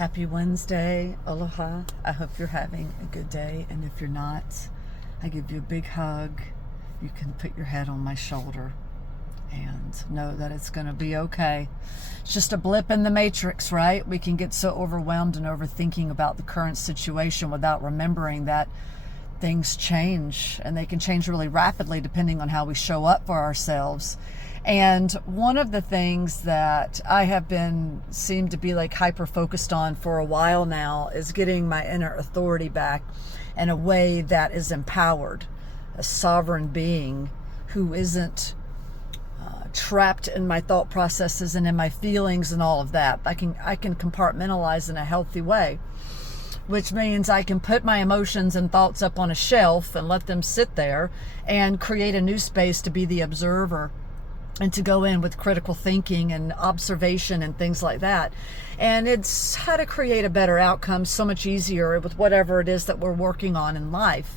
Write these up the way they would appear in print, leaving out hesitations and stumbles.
Happy Wednesday, aloha. I hope you're having a good day, and if you're not, I give you a big hug. You can put your head on my shoulder and know that it's going to be okay. It's just a blip in the matrix, right? We can get so overwhelmed and overthinking about the current situation without remembering that things change, and they can change really rapidly depending on how we show up for ourselves. And one of the things that I have been seemed to be like hyper focused on for a while now is getting my inner authority back in a way that is empowered, a sovereign being who isn't trapped in my thought processes and in my feelings and all of that. I can compartmentalize in a healthy way, which means I can put my emotions and thoughts up on a shelf and let them sit there and create a new space to be the observer and to go in with critical thinking and observation and things like that. And it's how to create a better outcome so much easier with whatever it is that we're working on in life.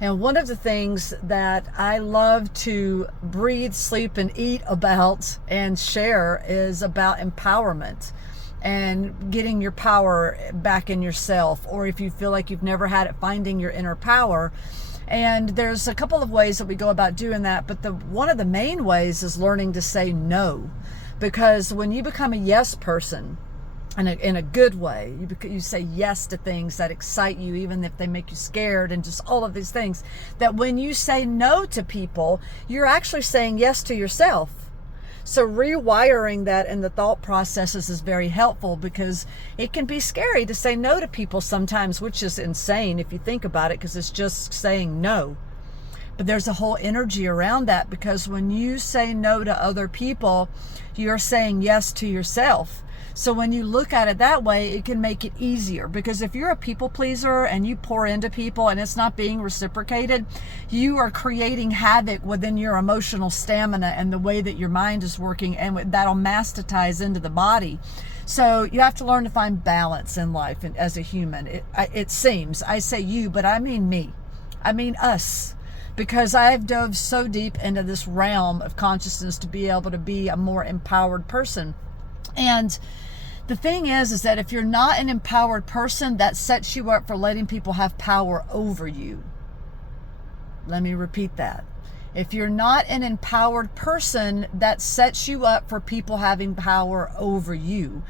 And one of the things that I love to breathe, sleep, and eat about and share is about empowerment and getting your power back in yourself, or if you feel like you've never had it, finding your inner power. And there's a couple of ways that we go about doing that, but one of the main ways is learning to say no. Because when you become a yes person, in a good way, you say yes to things that excite you, even if they make you scared, and just all of these things, that when you say no to people, you're actually saying yes to yourself. So rewiring that in the thought processes is very helpful, because it can be scary to say no to people sometimes, which is insane if you think about it, because it's just saying no. But there's a whole energy around that, because when you say no to other people, you're saying yes to yourself. So when you look at it that way, it can make it easier, because if you're a people pleaser and you pour into people and it's not being reciprocated, you are creating havoc within your emotional stamina and the way that your mind is working, and that'll mastitize into the body. So you have to learn to find balance in life and as a human. It seems, I say you, but I mean me. I mean us. Because I've dove so deep into this realm of consciousness to be able to be a more empowered person. And the thing is that if you're not an empowered person, that sets you up for letting people have power over you. Let me repeat that. If you're not an empowered person, that sets you up for people having power over you.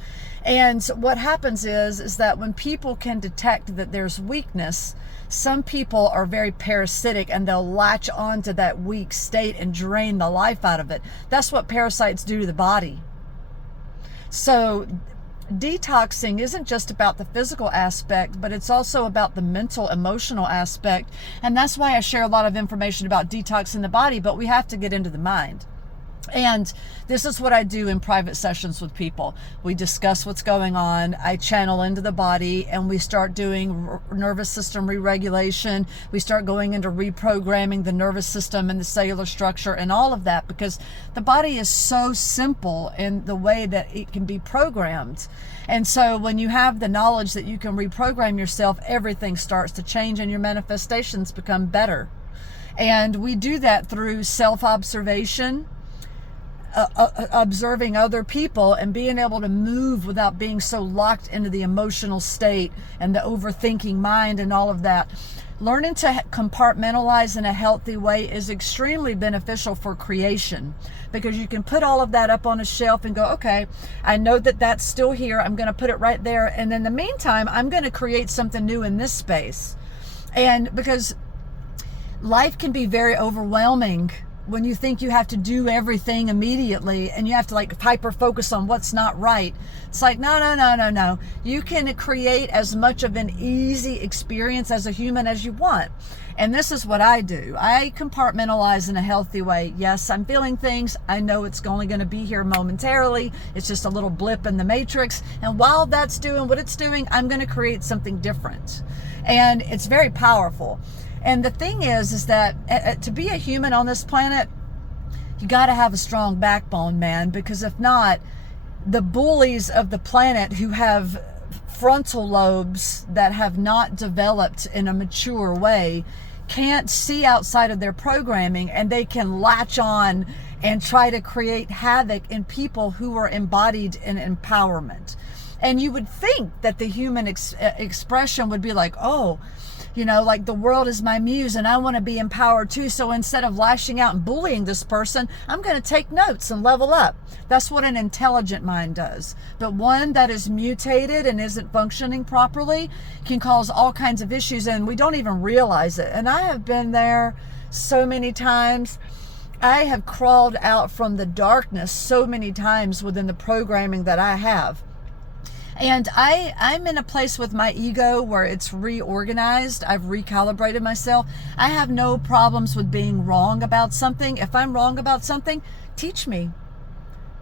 And what happens is that when people can detect that there's weakness, some people are very parasitic and they'll latch onto that weak state and drain the life out of it. That's what parasites do to the body. So detoxing isn't just about the physical aspect, but it's also about the mental, emotional aspect. And that's why I share a lot of information about detoxing the body, but we have to get into the mind. And this is what I do in private sessions with people. We discuss what's going on. I channel into the body, and we start doing nervous system re-regulation. We start going into reprogramming the nervous system and the cellular structure and all of that, because the body is so simple in the way that it can be programmed. And so when you have the knowledge that you can reprogram yourself, everything starts to change and your manifestations become better. And we do that through self-observation, observing other people, and being able to move without being so locked into the emotional state and the overthinking mind and all of that. Learning to compartmentalize in a healthy way is extremely beneficial for creation, because you can put all of that up on a shelf and go, okay, I know that that's still here. I'm going to put it right there. And in the meantime, I'm going to create something new in this space. And because life can be very overwhelming when you think you have to do everything immediately and you have to like hyper focus on what's not right. It's like, no. You can create as much of an easy experience as a human as you want. And this is what I do. I compartmentalize in a healthy way. Yes, I'm feeling things. I know it's only going to be here momentarily. It's just a little blip in the matrix. And while that's doing what it's doing, I'm going to create something different. And it's very powerful. And the thing is that to be a human on this planet, you got to have a strong backbone, man, because if not, the bullies of the planet who have frontal lobes that have not developed in a mature way can't see outside of their programming, and they can latch on and try to create havoc in people who are embodied in empowerment. And you would think that the human expression would be like, oh, you know, like the world is my muse and I want to be empowered too. So instead of lashing out and bullying this person, I'm going to take notes and level up. That's what an intelligent mind does. But one that is mutated and isn't functioning properly can cause all kinds of issues, and we don't even realize it. And I have been there so many times. I have crawled out from the darkness so many times within the programming that I have. And I'm in a place with my ego where it's reorganized. I've recalibrated myself. I have no problems with being wrong about something. If I'm wrong about something, teach me,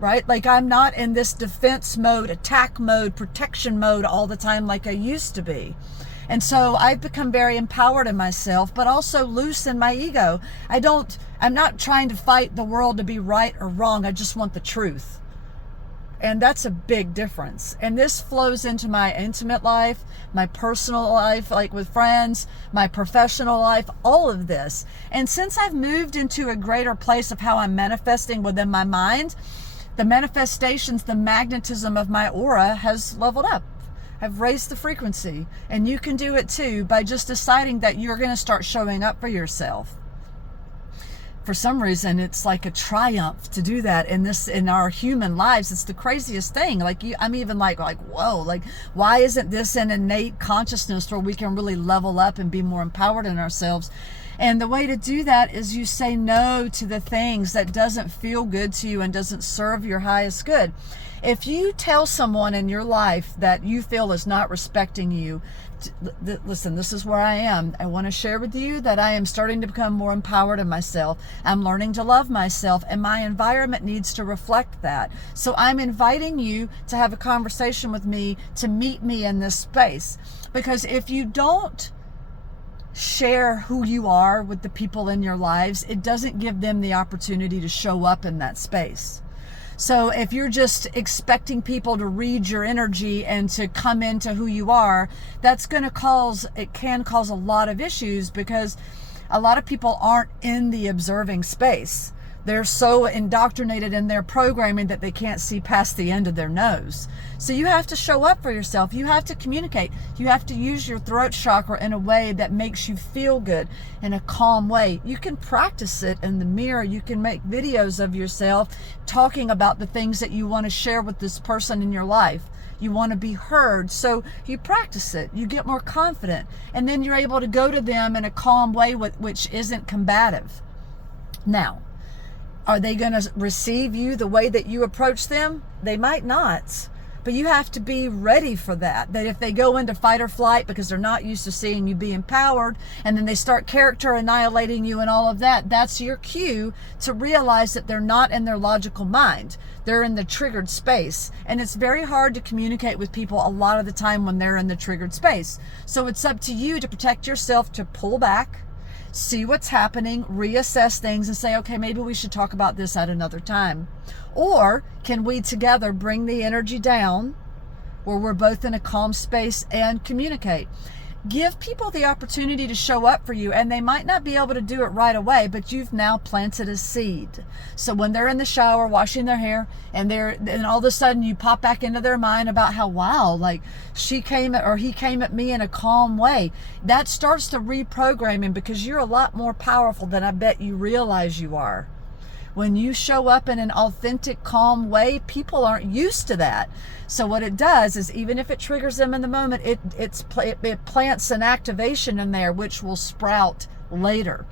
right? Like, I'm not in this defense mode, attack mode, protection mode all the time like I used to be. And so I've become very empowered in myself, but also loose in my ego. I'm not trying to fight the world to be right or wrong. I just want the truth. And that's a big difference. And this flows into my intimate life, my personal life, like with friends, my professional life, all of this. And since I've moved into a greater place of how I'm manifesting within my mind, the manifestations, the magnetism of my aura has leveled up. I've raised the frequency. And you can do it too by just deciding that you're going to start showing up for yourself. For some reason, it's like a triumph to do that in our human lives. It's the craziest thing. I'm even like, whoa, like, why isn't this an innate consciousness where we can really level up and be more empowered in ourselves? And the way to do that is you say no to the things that doesn't feel good to you and doesn't serve your highest good. If you tell someone in your life that you feel is not respecting you, listen, this is where I am. I want to share with you that I am starting to become more empowered in myself. I'm learning to love myself, and my environment needs to reflect that. So I'm inviting you to have a conversation with me, to meet me in this space. Because if you don't share who you are with the people in your lives, it doesn't give them the opportunity to show up in that space. So if you're just expecting people to read your energy and to come into who you are, it can cause a lot of issues, because a lot of people aren't in the observing space. They're so indoctrinated in their programming that they can't see past the end of their nose. So you have to show up for yourself. You have to communicate. You have to use your throat chakra in a way that makes you feel good, in a calm way. You can practice it in the mirror. You can make videos of yourself talking about the things that you want to share with this person in your life. You want to be heard. So you practice it. You get more confident. And then you're able to go to them in a calm way which isn't combative. Now, are they going to receive you the way that you approach them? They might not. But you have to be ready for that. That if they go into fight or flight because they're not used to seeing you be empowered, and then they start character annihilating you and all of that, that's your cue to realize that they're not in their logical mind. They're in the triggered space. And it's very hard to communicate with people a lot of the time when they're in the triggered space. So it's up to you to protect yourself, to pull back, see what's happening, reassess things, and say, okay, maybe we should talk about this at another time. Or can we together bring the energy down where we're both in a calm space and communicate? Give people the opportunity to show up for you, and they might not be able to do it right away, but you've now planted a seed. So when they're in the shower washing their hair, and all of a sudden you pop back into their mind about how, wow, like he came at me in a calm way, that starts the reprogramming, because you're a lot more powerful than I bet you realize you are. When you show up in an authentic, calm way, people aren't used to that. So what it does is, even if it triggers them in the moment, it plants an activation in there which will sprout later.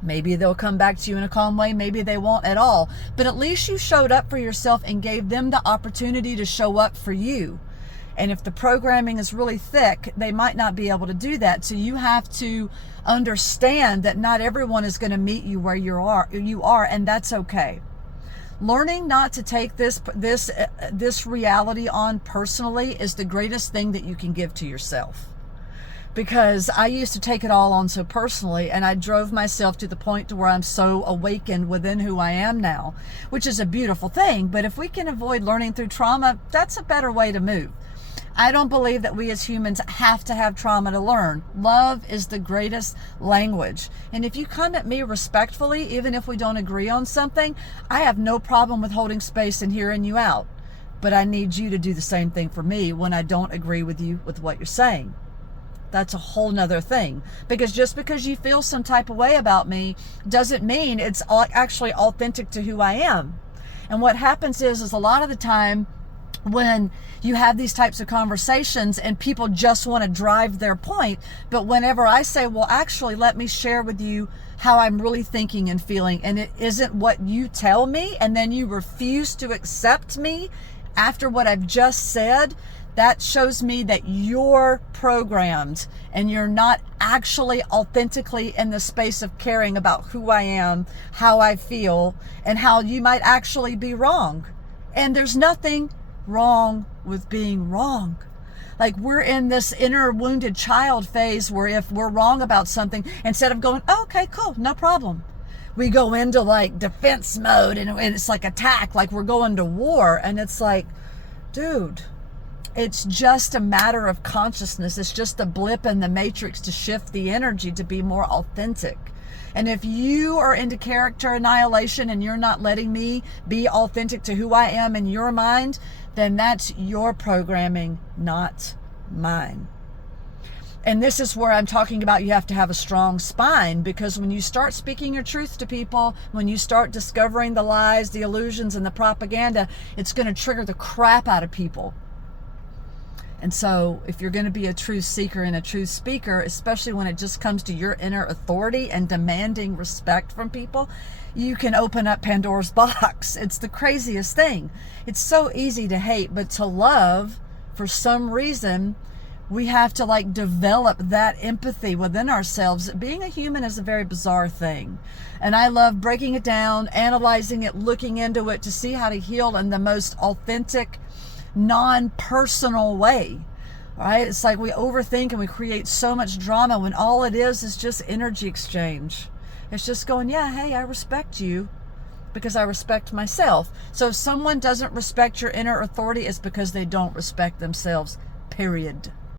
Maybe they'll come back to you in a calm way, maybe they won't at all. But at least you showed up for yourself and gave them the opportunity to show up for you. And if the programming is really thick, they might not be able to do that. So you have to understand that not everyone is going to meet you where you are, and that's okay. Learning not to take this reality on personally is the greatest thing that you can give to yourself. Because I used to take it all on so personally, and I drove myself to the point to where I'm so awakened within who I am now, which is a beautiful thing. But if we can avoid learning through trauma, that's a better way to move. I don't believe that we as humans have to have trauma to learn. Love is the greatest language. And if you come at me respectfully, even if we don't agree on something, I have no problem with holding space and hearing you out. but I need you to do the same thing for me when I don't agree with you with what you're saying. That's a whole nother thing, because just because you feel some type of way about me doesn't mean it's actually authentic to who I am. And what happens is a lot of the time when you have these types of conversations and people just want to drive their point, but whenever I say, well, actually, let me share with you how I'm really thinking and feeling, and it isn't what you tell me, and then you refuse to accept me after what I've just said, that shows me that you're programmed and you're not actually authentically in the space of caring about who I am, how I feel, and how you might actually be wrong. And there's nothing wrong with being wrong. Like, we're in this inner wounded child phase where if we're wrong about something, instead of going, oh, okay, cool, no problem, we go into like defense mode, and it's like attack, like we're going to war. And it's like, dude, it's just a matter of consciousness. It's just a blip in the matrix to shift the energy to be more authentic. And if you are into character annihilation and you're not letting me be authentic to who I am in your mind, then that's your programming, not mine. And this is where I'm talking about you have to have a strong spine, because when you start speaking your truth to people, when you start discovering the lies, the illusions, and the propaganda, it's going to trigger the crap out of people. And so if you're going to be a truth seeker and a truth speaker, especially when it just comes to your inner authority and demanding respect from people, you can open up Pandora's box. It's the craziest thing. It's so easy to hate, but to love, for some reason, we have to like develop that empathy within ourselves. Being a human is a very bizarre thing. And I love breaking it down, analyzing it, looking into it to see how to heal in the most authentic, non-personal way, right? It's like we overthink and we create so much drama when all it is just energy exchange. It's just going, yeah, hey, I respect you because I respect myself. So if someone doesn't respect your inner authority, it's because they don't respect themselves, period.